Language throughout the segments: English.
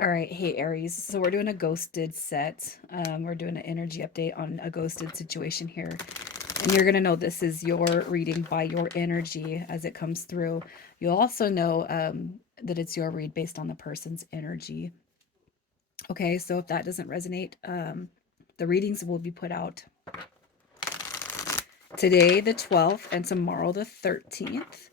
All right, hey Aries. So we're doing a ghosted set. We're doing an energy update on a ghosted situation here. And you're going to know this is your reading by your energy as it comes through. You'll also know that it's your read based on the person's energy. Okay, so if that doesn't resonate, the readings will be put out today, the 12th, and tomorrow, the 13th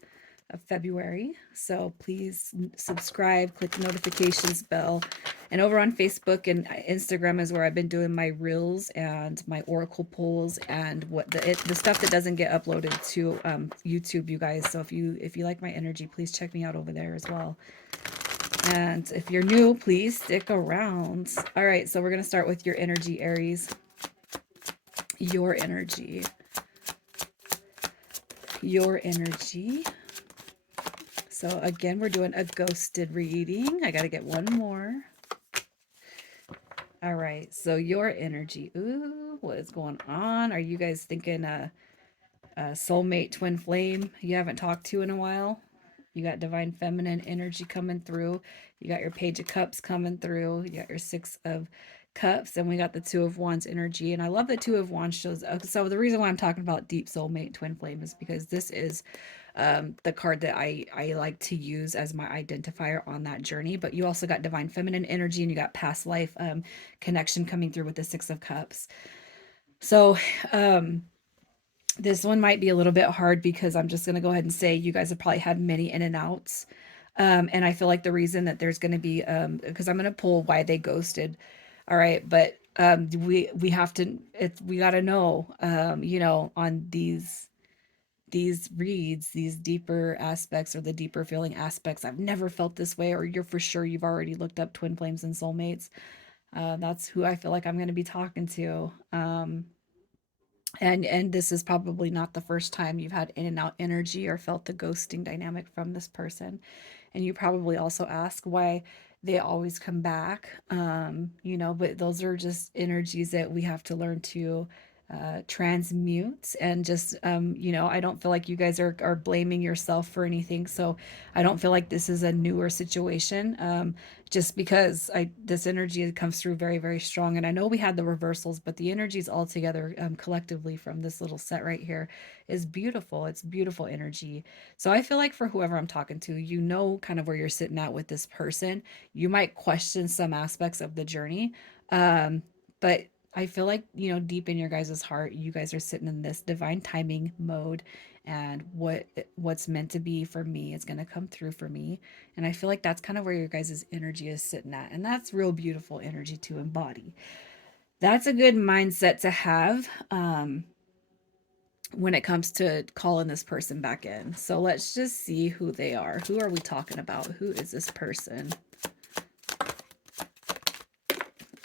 of February. So please subscribe, click the notifications bell. And over on Facebook and Instagram is where I've been doing my reels and my oracle polls and what the stuff that doesn't get uploaded to YouTube, you guys. So if you like my energy, please check me out over there as well. And if you're new, please stick around. All right, so we're gonna start with your energy, Aries. Your energy. Your energy. So again, we're doing a ghosted reading. I got to get one more. All right. So your energy. Ooh, what is going on? Are you guys thinking a soulmate twin flame you haven't talked to in a while? You got divine feminine energy coming through. You got your page of cups coming through. You got your six of cups, and we got the two of wands energy. And I love the two of wands shows. So the reason why I'm talking about deep soulmate twin flame is because this is the card that I like to use as my identifier on that journey. But you also got divine feminine energy, and you got past life connection coming through with the six of cups. So this one might be a little bit hard because I'm just going to go ahead and say you guys have probably had many in and outs. And I feel like the reason that there's going to be, because I'm going to pull why they ghosted. All right. But we have to, we got to know, on these reads, these deeper aspects or the deeper feeling aspects. I've never felt this way, or you're for sure you've already looked up twin flames and soulmates. That's who I feel like I'm going to be talking to. And this is probably not the first time you've had in and out energy or felt the ghosting dynamic from this person. And you probably also ask why they always come back. But those are just energies that we have to learn to transmute. And just I don't feel like you guys are blaming yourself for anything. So I don't feel like this is a newer situation. Just because I this energy comes through very, very strong. And I know we had the reversals, but the energies all together collectively from this little set right here is beautiful. It's beautiful energy. So I feel like for whoever I'm talking to, you know kind of where you're sitting at with this person. You might question some aspects of the journey. But I feel like, deep in your guys' heart, you guys are sitting in this divine timing mode, and what's meant to be for me is going to come through for me. And I feel like that's kind of where your guys' energy is sitting at. And that's real beautiful energy to embody. That's a good mindset to have when it comes to calling this person back in. So let's just see who they are. Who are we talking about? Who is this person?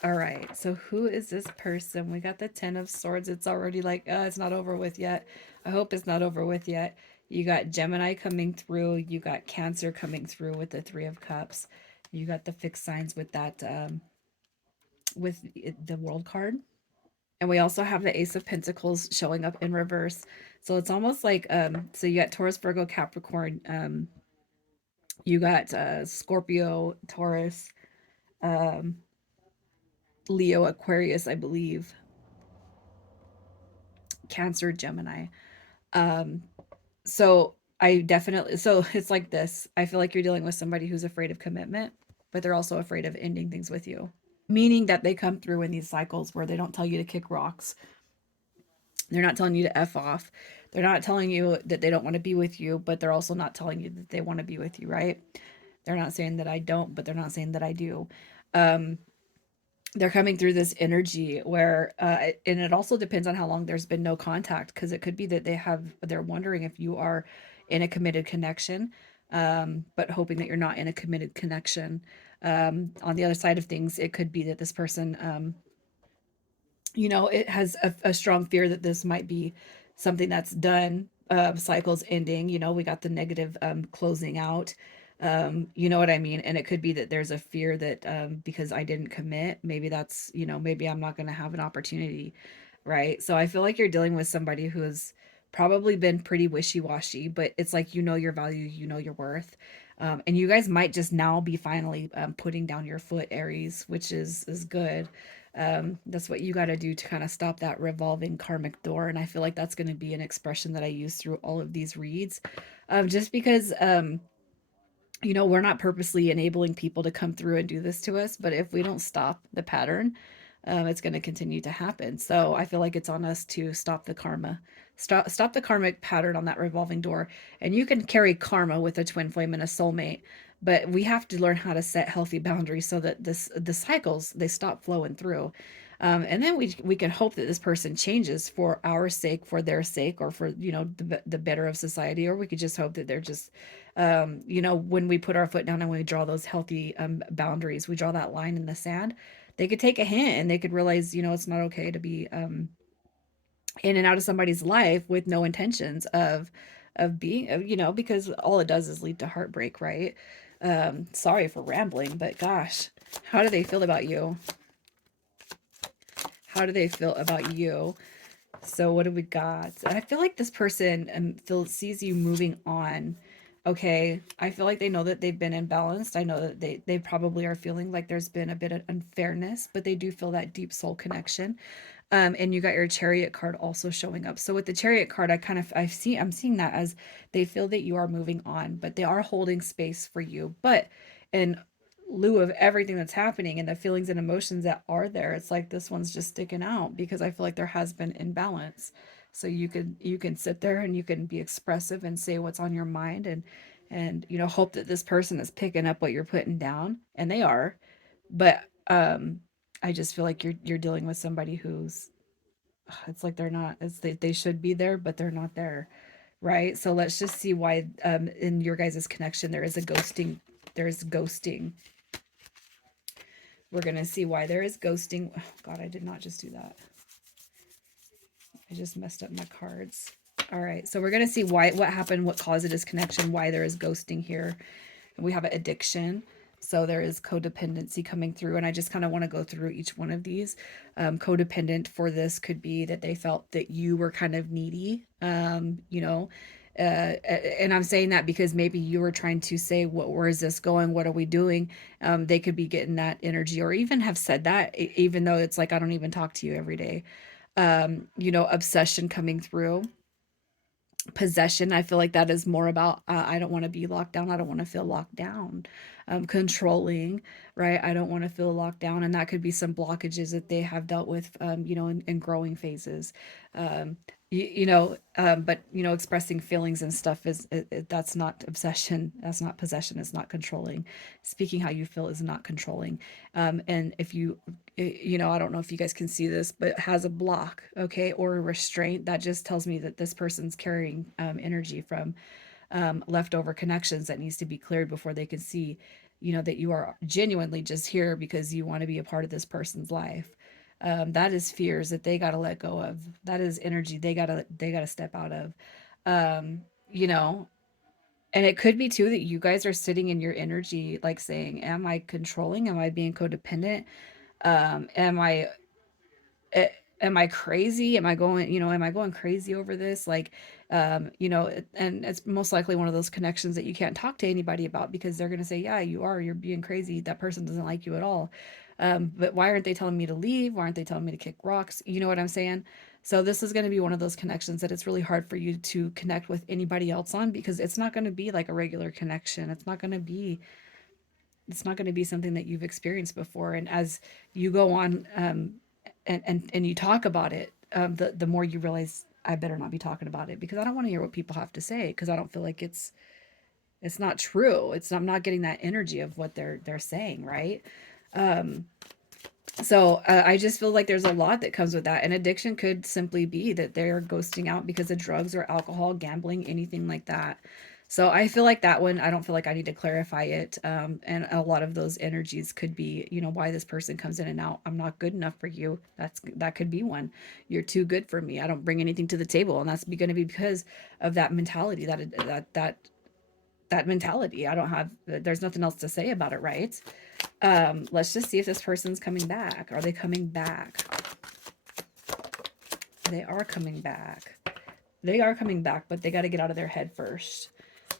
All right. So who is this person? We got the 10 of swords. It's already like, it's not over with yet. I hope it's not over with yet. You got Gemini coming through. You got Cancer coming through with the 3 of cups. You got the fixed signs with that, with the world card. And we also have the Ace of Pentacles showing up in reverse. So it's almost like, so you got Taurus, Virgo, Capricorn. You got Scorpio, Taurus, um, Leo, Aquarius, I believe, Cancer, Gemini. Um, so so it's like this. I feel like you're dealing with somebody who's afraid of commitment, but they're also afraid of ending things with you. Meaning that they come through in these cycles where they don't tell you to kick rocks. They're not telling you to F off. They're not telling you that they don't want to be with you, but they're also not telling you that they want to be with you, right? They're not saying that I don't, but they're not saying that I do. Um, they're coming through this energy where and it also depends on how long there's been no contact, because it could be that they're wondering if you are in a committed connection, but hoping that you're not in a committed connection. On the other side of things, it could be that this person it has a strong fear that this might be something that's done, cycles ending. We got the negative closing out. You know what I mean? And it could be that there's a fear that because I didn't commit, maybe that's, maybe I'm not going to have an opportunity. Right. So I feel like you're dealing with somebody who's probably been pretty wishy washy, but it's like, your value, your worth. And you guys might just now be finally putting down your foot, Aries, which is good. That's what you got to do to kind of stop that revolving karmic door. And I feel like that's going to be an expression that I use through all of these reads, just because we're not purposely enabling people to come through and do this to us, but if we don't stop the pattern, it's going to continue to happen. So I feel like it's on us to stop the karma, stop the karmic pattern on that revolving door. And you can carry karma with a twin flame and a soulmate, but we have to learn how to set healthy boundaries so that the cycles, they stop flowing through. And then we can hope that this person changes for our sake, for their sake, or for the better of society. Or we could just hope that they're just when we put our foot down and we draw those healthy boundaries, we draw that line in the sand, they could take a hint and they could realize, it's not okay to be in and out of somebody's life with no intentions of being, because all it does is lead to heartbreak, right? Sorry for rambling, but gosh, how do they feel about you? How do they feel about you? So what do we got? I feel like this person sees you moving on. Okay, I feel like they know that they've been imbalanced. I know that they probably are feeling like there's been a bit of unfairness, but they do feel that deep soul connection. And you got your chariot card also showing up. So with the chariot card, I'm seeing that as they feel that you are moving on, but they are holding space for you. But in lieu of everything that's happening and the feelings and emotions that are there, it's like this one's just sticking out because I feel like there has been imbalance. So you can sit there and you can be expressive and say what's on your mind, and hope that this person is picking up what you're putting down, and they are. But I just feel like you're dealing with somebody who's, it's like they're not, they should be there, but they're not there, right? So let's just see why in your guys' connection there's ghosting. We're gonna see why there is ghosting. Oh, God, I did not just do that. I just messed up my cards. All right, so we're gonna see what happened, what caused a disconnection, why there is ghosting here. And we have an addiction. So there is codependency coming through. And I just kind of want to go through each one of these. Codependent for this could be that they felt that you were kind of needy, and I'm saying that because maybe you were trying to say, where is this going? What are we doing? They could be getting that energy, or even have said that, even though it's like, I don't even talk to you every day. Obsession coming through. Possession, I feel like that is more about, I don't want to be locked down, I don't want to feel locked down. Controlling, right? I don't want to feel locked down, and that could be some blockages that they have dealt with, in growing phases. um, but expressing feelings and stuff that's not obsession, that's not possession, it's not controlling. Speaking how you feel is not controlling. And if I don't know if you guys can see this, but it has a block, okay, or a restraint, that just tells me that this person's carrying energy from leftover connections that needs to be cleared before they can see, that you are genuinely just here because you want to be a part of this person's life. That is fears that they got to let go of. That is energy they got to step out of. Um, you know, and it could be too that you guys are sitting in your energy, like saying, "Am I controlling? Am I being codependent? Am I a- am I crazy? Am I going crazy over this?" Like, and it's most likely one of those connections that you can't talk to anybody about because they're going to say, yeah, you're being crazy. That person doesn't like you at all. But why aren't they telling me to leave? Why aren't they telling me to kick rocks? You know what I'm saying? So this is going to be one of those connections that it's really hard for you to connect with anybody else on because it's not going to be like a regular connection. It's not going to be something that you've experienced before. And as you go on, and you talk about it, the more you realize, I better not be talking about it because I don't want to hear what people have to say because I don't feel like it's not true. I'm not getting that energy of what they're saying, right? So I just feel like there's a lot that comes with that. And addiction could simply be that they're ghosting out because of drugs or alcohol, gambling, anything like that. So I feel like that one, I don't feel like I need to clarify it. And a lot of those energies could be, why this person comes in and out. I'm not good enough for you. That could be one. You're too good for me. I don't bring anything to the table. And that's going to be because of that mentality, that mentality. There's nothing else to say about it, right? Let's just see if this person's coming back. Are they coming back? They are coming back. They are coming back, but they got to get out of their head first.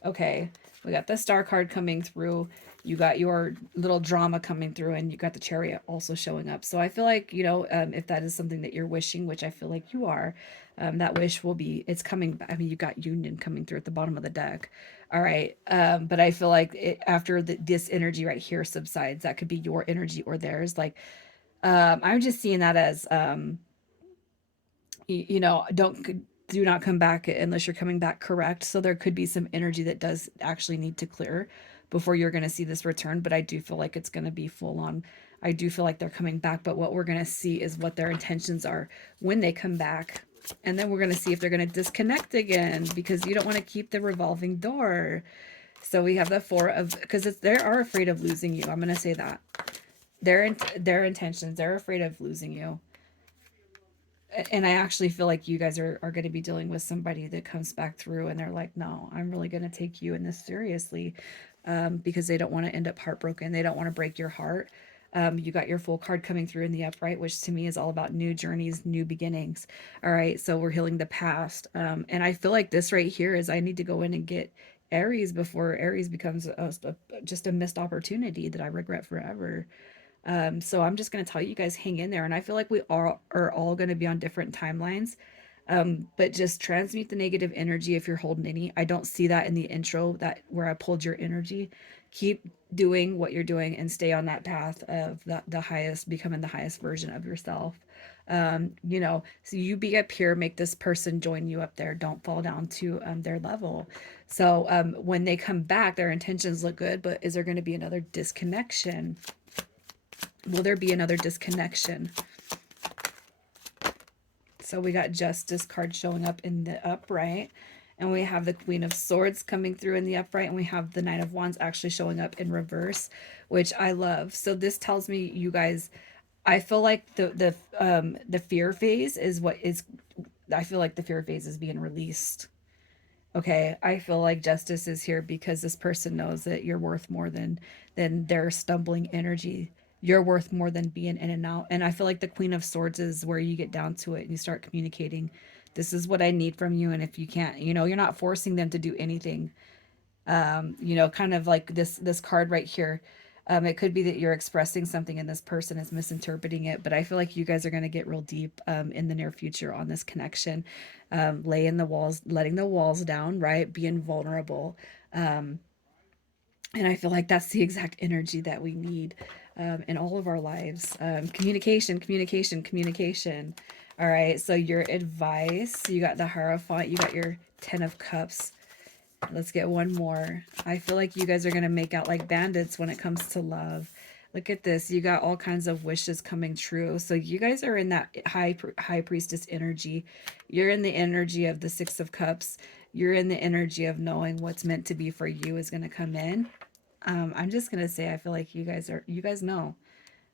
Okay. We got the Star card coming through. You got your little drama coming through, and you got the Chariot also showing up. So I feel like, if that is something that you're wishing, which I feel like you are, that wish will be, it's coming. I mean, you got Union coming through at the bottom of the deck. All right. But I feel like after this energy right here subsides, that could be your energy or theirs. Like, I'm just seeing that as, do not come back unless you're coming back correct. So there could be some energy that does actually need to clear before you're going to see this return. But I do feel like it's going to be full on. I do feel like they're coming back. But what we're going to see is what their intentions are when they come back. And then we're going to see if they're going to disconnect again, because you don't want to keep the revolving door. So we have the four of, because they are afraid of losing you. I'm going to say that. Their intentions, they're afraid of losing you. And I actually feel like you guys are going to be dealing with somebody that comes back through and they're like, no, I'm really going to take you in this seriously, because they don't want to end up heartbroken. They don't want to break your heart. You got your full card coming through in the upright, which to me is all about new journeys, new beginnings. All right. So we're healing the past. And I feel like this right here is I need to go in and get Aries before Aries becomes just a missed opportunity that I regret forever. So I'm just going to tell you guys, hang in there. And I feel like we are all going to be on different timelines. But just transmute the negative energy if you're holding any. I don't see that in the intro, that where I pulled your energy. Keep doing what you're doing and stay on that path of the highest, becoming the highest version of yourself. So you be up here, make this person join you up there. Don't fall down to their level. So when they come back, their intentions look good, but is there going to be another disconnection? Will there be another disconnection? So we got Justice card showing up in the upright, and we have the Queen of Swords coming through in the upright, and we have the Knight of Wands actually showing up in reverse, which I love. So this tells me, you guys, I feel like the fear phase is what is. I feel like the fear phase is being released. Okay, I feel like justice is here because this person knows that you're worth more than their stumbling energy. You're worth more than being in and out. And I feel like the Queen of Swords is where you get down to it and you start communicating. This is what I need from you, and if you can't, you're not forcing them to do anything. Kind of like this card right here. It could be that you're expressing something and this person is misinterpreting it, but I feel like you guys are going to get real deep in the near future on this connection. Laying the walls, letting the walls down, right? Being vulnerable. Um, and I feel like that's the exact energy that we need in all of our lives. Communication, communication, communication. All right. So your advice, you got the Hierophant, you got your Ten of Cups. Let's get one more. I feel like you guys are going to make out like bandits when it comes to love. Look at this. You got all kinds of wishes coming true. So you guys are in that high priestess energy. You're in the energy of the Six of Cups. You're in the energy of knowing what's meant to be for you is going to come in. I'm just going to say, I feel like you guys know.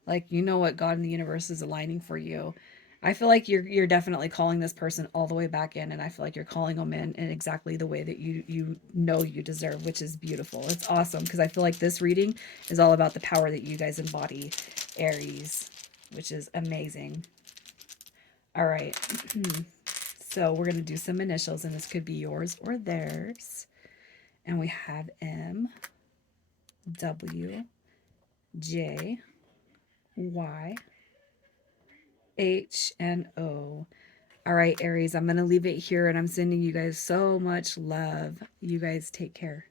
Like, you know what God in the universe is aligning for you. I feel like you're definitely calling this person all the way back in, and I feel like you're calling them in exactly the way that you know you deserve, which is beautiful. It's awesome, because I feel like this reading is all about the power that you guys embody, Aries, which is amazing. All right. So we're going to do some initials, and this could be yours or theirs. And we have M, W, J, Y, H, and O. All right, Aries, I'm going to leave it here, and I'm sending you guys so much love. You guys take care.